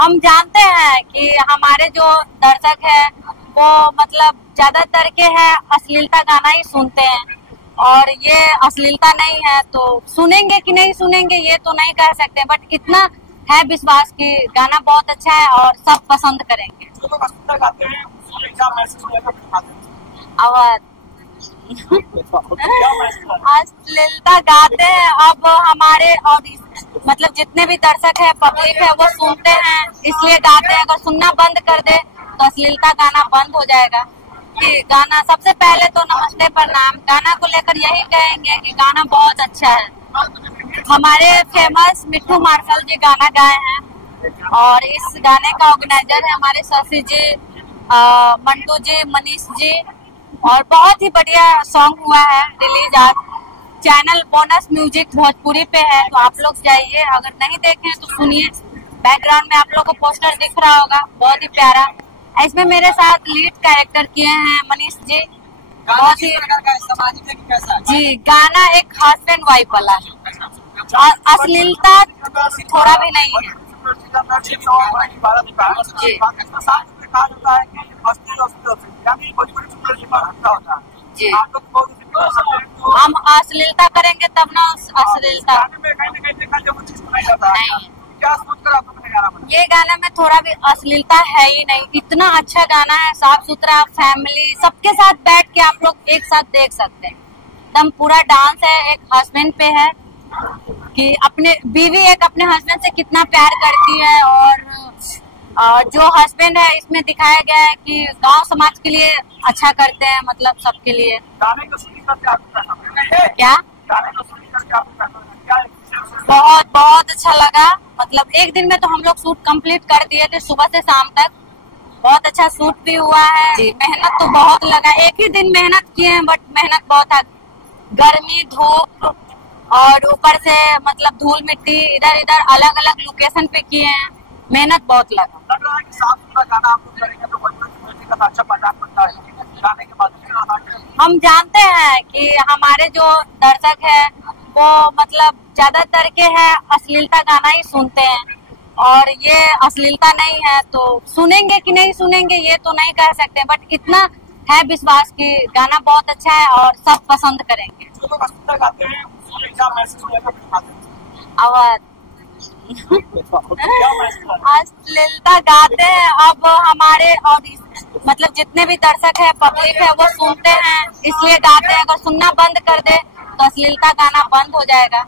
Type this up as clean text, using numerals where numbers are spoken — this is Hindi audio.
हम जानते हैं कि हमारे जो दर्शक है वो मतलब ज्यादातर के हैं अश्लीलता गाना ही सुनते हैं, और ये अश्लीलता नहीं है तो सुनेंगे कि नहीं सुनेंगे ये तो नहीं कह सकते, बट इतना है विश्वास कि गाना बहुत अच्छा है और सब पसंद करेंगे। और अश्लीलता गाते हैं अब हमारे और मतलब जितने भी दर्शक है पब्लिक है वो सुनते हैं इसलिए गाते हैं। अगर सुनना बंद कर दे तो अश्लीलता गाना बंद हो जाएगा। कि गाना सबसे पहले तो नमस्ते प्रणाम गाना को लेकर यही कहेंगे कि गाना बहुत अच्छा है। हमारे फेमस मिट्ठू मार्शल जी गाना गाए हैं और इस गाने का ऑर्गेनाइजर है हमारे शशि जी, मंटू जी, मनीष जी, और बहुत ही बढ़िया सॉन्ग हुआ है रिलीज आज। चैनल बोनस म्यूजिक भोजपुरी पे है तो आप लोग जाइए, अगर नहीं देखे तो सुनिए। बैकग्राउंड में आप लोग को पोस्टर दिख रहा होगा, बहुत ही प्यारा। इसमें मेरे साथ लीड कैरेक्टर किए हैं मनीष जी। बहुत ही जी गाना एक हस्बैंड वाइफ वाला है और अश्लीलता थोड़ा भी नहीं है जी। हम अश्लीलता करेंगे तब ना अश्लीलता नहीं। ये गाना में थोड़ा भी अश्लीलता है ही नहीं, इतना अच्छा गाना है, साफ सुथरा, फैमिली सबके साथ बैठ के आप लोग एक साथ देख सकते हैं। एकदम पूरा डांस है, एक हस्बैंड पे है कि अपने बीवी एक अपने हस्बैंड से कितना प्यार करती है, और जो हस्बैंड है इसमें दिखाया गया है कि गांव समाज के लिए अच्छा करते हैं, मतलब सबके लिए। क्या बहुत बहुत अच्छा लगा, मतलब एक दिन में तो हम लोग शूट कंप्लीट कर दिए थे सुबह से शाम तक। बहुत अच्छा शूट भी हुआ है जी। मेहनत तो बहुत लगा, एक ही दिन मेहनत किए हैं बट मेहनत बहुत है। गर्मी, धूप और ऊपर से मतलब धूल मिट्टी, इधर इधर अलग अलग लोकेशन पे किए हैं, मेहनत बहुत लगा। हम जानते हैं कि हमारे जो दर्शक है वो मतलब ज्यादातर के हैं अश्लीलता गाना ही सुनते हैं, और ये अश्लीलता नहीं है तो सुनेंगे कि नहीं सुनेंगे ये तो नहीं कह सकते, बट इतना है विश्वास कि गाना बहुत अच्छा है और सब पसंद करेंगे। और अश्लीलता गाते हैं अब हमारे और मतलब जितने भी दर्शक है पब्लिक है वो सुनते हैं इसलिए गाते हैं। अगर सुनना बंद कर दे तो अश्लीलता गाना बंद हो जाएगा।